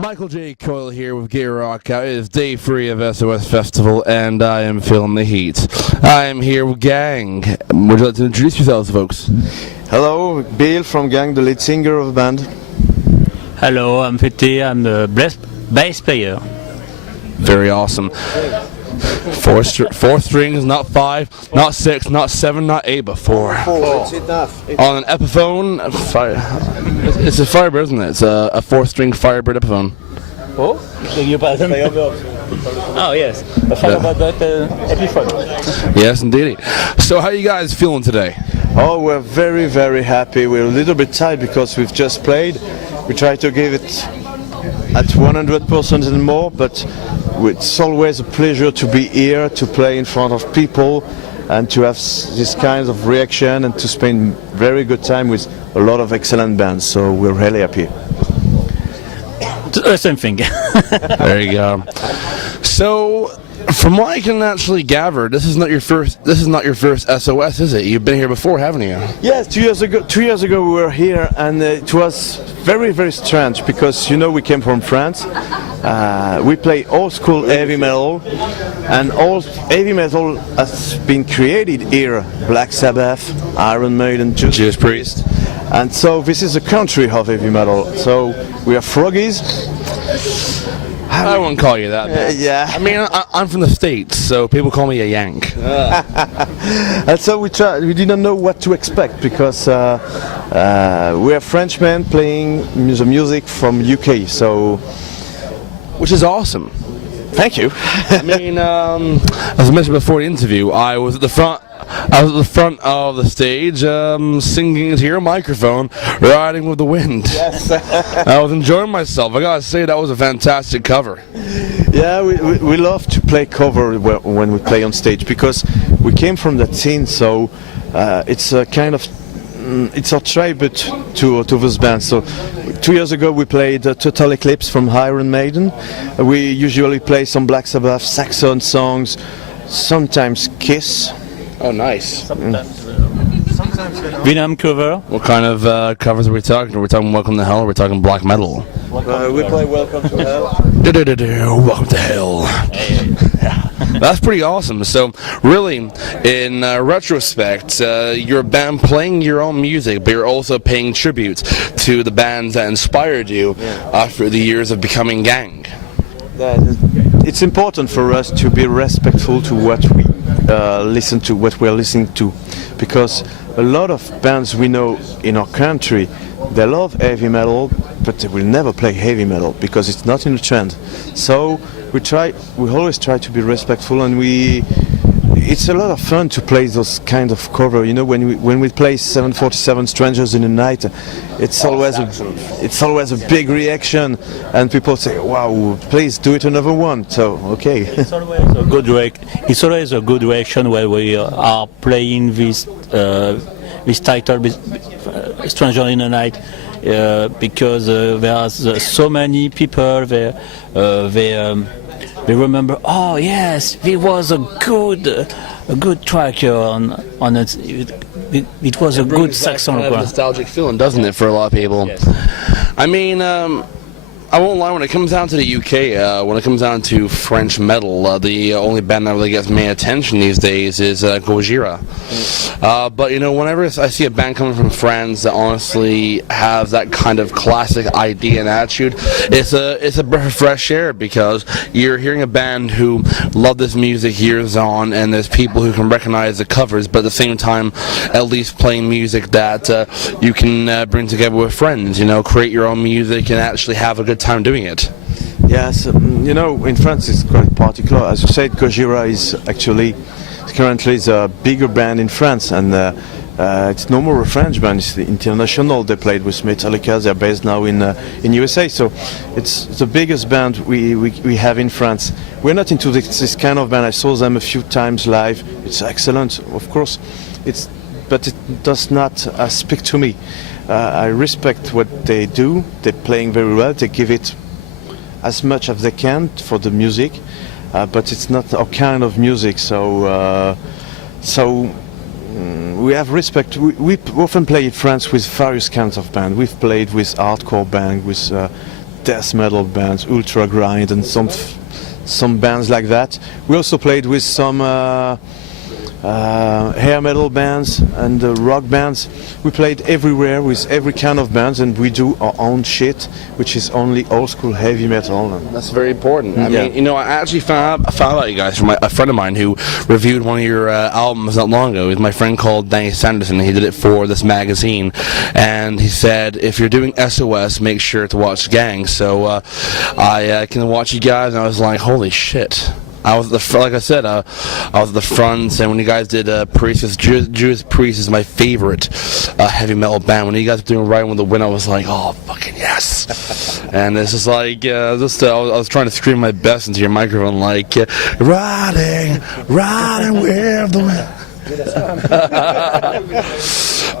Michael J. Coyle here with Gay Rock. It is day 3 of SOS Festival, and I am feeling the heat. I am here with Gang. Would you like to introduce yourselves, folks? Hello, Bill from Gang, the lead singer of the band. Hello, I'm Fete, I'm the bass player. Very awesome. Four strings, not 5, not 6, not 7, not 8, but 4. It's enough. On an Epiphone, it's a Firebird, isn't it? It's a 4-string Firebird Epiphone. Oh, you pardon? Oh yes, a Firebird Epiphone. Yes, indeed. So how are you guys feeling today? Oh, we're very, very happy. We're a little bit tired because we've just played. We try to give it at 100% and more, but it's always a pleasure to be here, to play in front of people, and to have this kind of reaction and to spend very good time with a lot of excellent bands. So we're really happy. Same thing. There you go. So, from what I can actually gather, this is not your first SOS, is it? You've been here before, haven't you? Yes, 2 years ago. 2 years ago we were here, and it was very, very strange because we came from France. We play old school heavy metal, and all heavy metal has been created here. Black Sabbath, Iron Maiden, Judas Priest. And so this is a country of heavy metal. So we are froggies. I wouldn't call you that. Yeah. I mean, I'm from the States, so people call me a Yank. And so we didn't know what to expect because we are Frenchmen playing the music from UK. So, which is awesome. Thank you. I mean, as I mentioned before the interview, I was at the front of the stage, singing into your microphone, riding with the wind. Yes. I was enjoying myself. I gotta say, that was a fantastic cover. Yeah, we love to play cover when we play on stage because we came from that scene. So it's a kind of it's a tribute to this band. So 2 years ago we played Total Eclipse from Iron Maiden. We usually play some Black Sabbath, Saxon songs, sometimes Kiss. Oh, nice. Sometimes Venom cover. What kind of covers are we talking? Are we talking Welcome to Hell, or are we talking black metal? We play Welcome to Hell. Welcome to Hell. That's pretty awesome. So, really, in retrospect, you're a band playing your own music, but you're also paying tribute to the bands that inspired you after the years of becoming Gang. It's important for us to be respectful to what we listen to, what we're listening to, because a lot of bands we know in our country, they love heavy metal, but they will never play heavy metal because it's not in the trend. So we always try to be respectful, and it's a lot of fun to play those kind of cover. When we play 747 Strangers in the Night, it's always a big reaction, and people say, "Wow, please do it another one." So okay. It's always a good reaction when we are playing this title, Stranger in the Night, because there are so many people there. They remember. Oh yes, it was a good track on it. It was a good Saxon. Kind of nostalgic feeling, doesn't it, for a lot of people? Yes. I mean, I won't lie, when it comes down to the UK, when it comes down to French metal, the only band that really gets my attention these days is Gojira. But whenever I see a band coming from France that honestly has that kind of classic idea and attitude, it's a breath of fresh air, because you're hearing a band who love this music years on, and there's people who can recognize the covers, but at the same time at least playing music that you can bring together with friends, create your own music and actually have a good time doing it. Yes, in France it's quite particular. As you said, Gojira is actually currently a bigger band in France, and it's no more a French band. It's the international. They played with Metallica. They're based now in USA. So it's the biggest band we have in France. We're not into this kind of band. I saw them a few times live. It's excellent, of course. But it does not speak to me. I respect what they do. They're playing very well. They give it as much as they can for the music, but it's not our kind of music. So we have respect. We often play in France with various kinds of bands. We've played with hardcore band, with death metal bands, ultra grind, and some bands like that. We also played with some hair metal bands and rock bands. We played everywhere with every kind of bands, and we do our own shit, which is only old school heavy metal. That's very important. I mean, I actually found out about you guys from a friend of mine who reviewed one of your albums not long ago. He's my friend called Danny Sanderson. He did it for this magazine, and he said, if you're doing SOS, make sure to watch Gang. So I can watch you guys, and I was like, holy shit. I was like I said, I was at the front, and when you guys did Priest, Judas Priest is my favorite heavy metal band. When you guys were doing Riding with the Wind, I was like, oh fucking yes! And it's just like, I was trying to scream my best into your microphone, like, riding with the wind.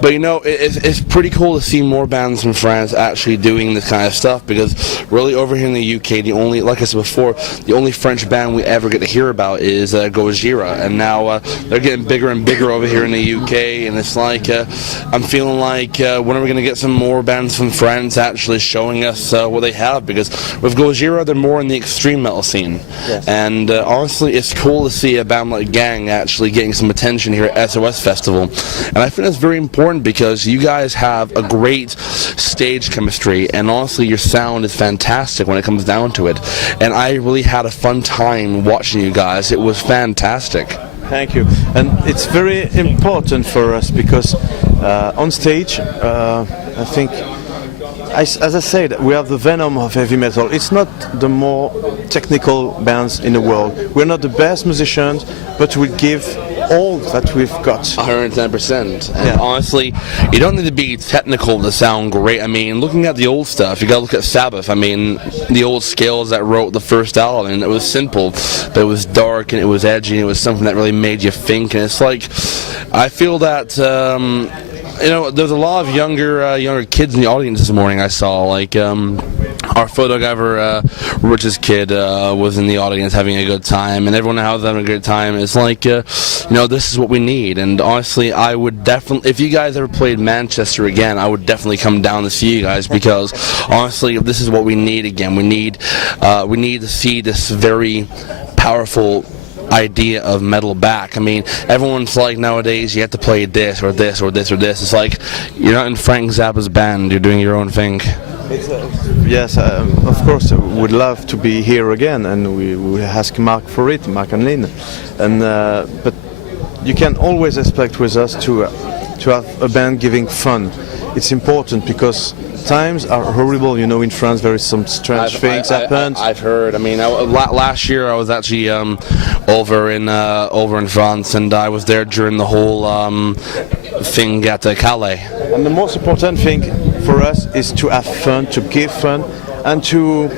But it's pretty cool to see more bands from France actually doing this kind of stuff, because really over here in the UK, like I said before, the only French band we ever get to hear about is Gojira, and now they're getting bigger and bigger over here in the UK, and it's like I'm feeling like when are we going to get some more bands from France actually showing us what they have, because with Gojira they're more in the extreme metal scene. Yes. And honestly, it's cool to see a band like Gang actually getting some attention here at SOS Festival, and I think that's very important because you guys have a great stage chemistry, and honestly your sound is fantastic when it comes down to it, and I really had a fun time watching you guys. It was fantastic. Thank you. And it's very important for us because on stage, I think, as I said, we have the venom of heavy metal. It's not the more technical bands in the world. We're not the best musicians, but we give all that we've got. 110%. And honestly, you don't need to be technical to sound great. I mean, looking at the old stuff, you gotta look at Sabbath. I mean, the old scales that wrote the first album, and it was simple, but it was dark and it was edgy and it was something that really made you think. And it's like, I feel that there's a lot of younger kids in the audience this morning. I saw, like, our photographer, Rich's kid, was in the audience having a good time, and everyone else having a good time. It's like, this is what we need. And honestly, I would definitely, if you guys ever played Manchester again, I would definitely come down to see you guys, because honestly, this is what we need again. We need to see this very powerful idea of metal back. I mean, everyone's like, nowadays you have to play this or this or this or this. It's like, you're not in Frank Zappa's band, you're doing your own thing. Yes, of course, we'd love to be here again, and we ask Mark for it, Mark and Lynn. And but you can always expect with us to have a band giving fun. It's important because times are horrible, in France there is some strange things happen. I've heard. I mean, last year I was actually over in France, and I was there during the whole thing at Calais. And the most important thing for us is to have fun, to give fun, and to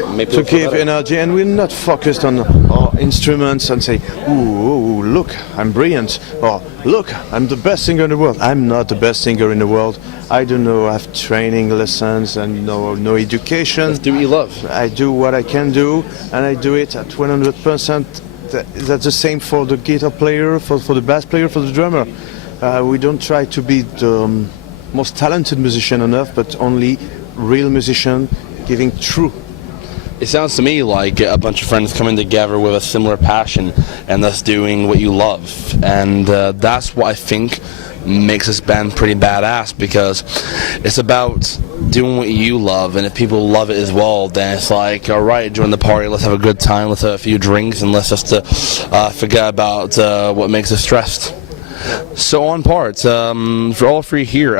give energy. And we're not focused on our instruments and say, ooh, look, I'm brilliant, or look, I'm the best singer in the world. I'm not the best singer in the world. I don't know, I have training lessons and no education. Just do what you love. I do what I can do, and I do it at 100%. That's the same for the guitar player, for the bass player, for the drummer. We don't try to be the most talented musician on earth, but only real musician giving true. It sounds to me like a bunch of friends coming together with a similar passion and thus doing what you love. And that's what I think makes this band pretty badass, because it's about doing what you love, and if people love it as well, then it's like, alright, join the party, let's have a good time, let's have a few drinks, and let's just forget about what makes us stressed. So on parts, for all three here,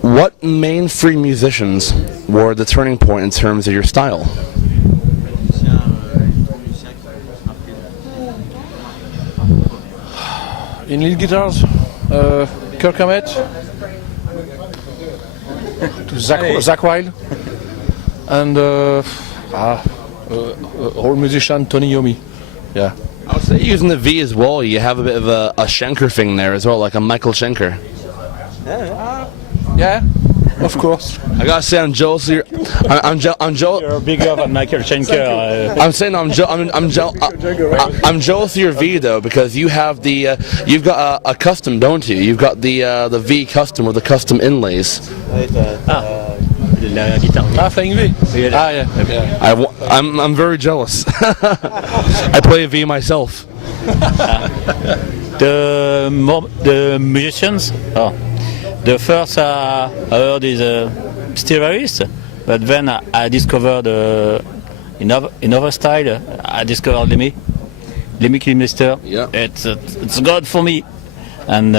what main three musicians were the turning point in terms of your style? In lead guitars, Kirk Hammett, Zach Wilde, and old musician Tony Iommi. Yeah. I would say using the V as well, you have a bit of a Schenker thing there as well, like a Michael Schenker. Yeah, of course. I gotta say, I'm jealous. You're bigger than Michael Schenker. I'm saying I'm jealous of your V though, because you have you've got a custom, don't you? You've got the V custom with the custom inlays. la guitare. Ah, Flying V. Oui, Ah, yeah. I'm very jealous. I play a V myself. The musicians, the first I heard is Steve Harris, but then I discovered another style. I discovered Lemmy Kilmister. Yeah. It's God for me, and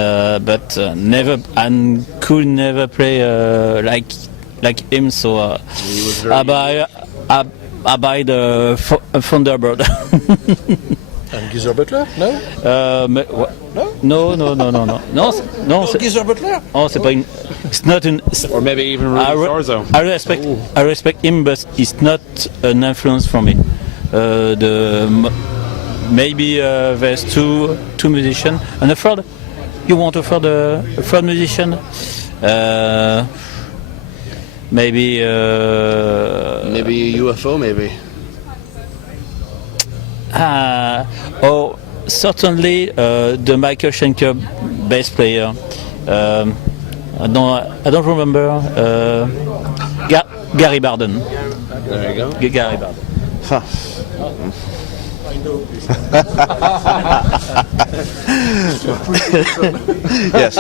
but never and could never play like him. So I buy the Thunderbird. And Geezer Butler? No? Non, Geezer Butler? oh, c'est pas une. It's not an. Or maybe even Rudy Sarzo. I respect him, but it's not an influence for me. Maybe there's two musicians and a third. You want a third musician? Maybe. Maybe a UFO, maybe. Certainly the Michael Schenker bass player. I don't remember. Gary Barden. There you go. Gary Barden. Huh. Yes.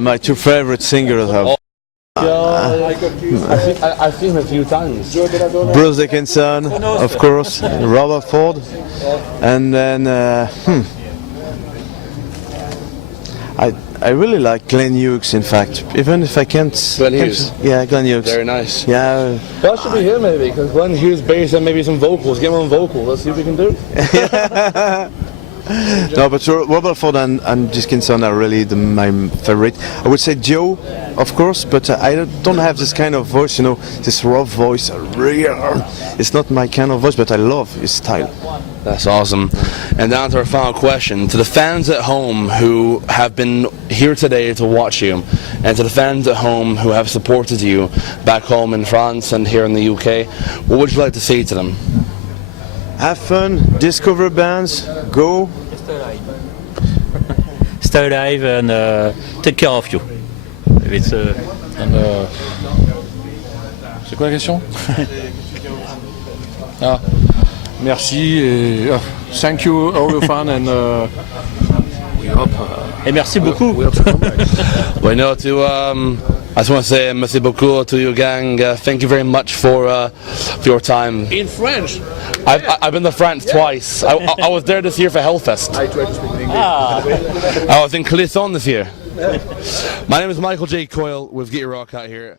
My two favorite singers are I've seen him a few times. Bruce Dickinson, of course, Robert Ford, and then I really like Glenn Hughes. In fact, even if I can't. Glenn Hughes. Yeah, Glenn Hughes. Very nice. Yeah. That should be him maybe, because Glenn Hughes bass and maybe some vocals. Get him on vocals. Let's see what we can do. No, but Robert Ford and Dickinson are really my favorite. I would say Joe, of course, but I don't have this kind of voice, this rough voice. It's not my kind of voice, but I love his style. That's awesome. And down to our final question. To the fans at home who have been here today to watch you, and to the fans at home who have supported you back home in France and here in the UK, what would you like to say to them? Have fun, discover bands, go. Stay alive and take care of you. It's, C'est quoi la question? Ah, merci et thank you all your fans and we hope. Et merci beaucoup. We hope to come back. Well, no, I just want to say merci beaucoup to you, gang. Thank you very much for your time. In French. I've been to France twice. I was there this year for Hellfest. I try to speak in English. I was in Clisson this year. My name is Michael J. Coyle with Get Your Rock out here.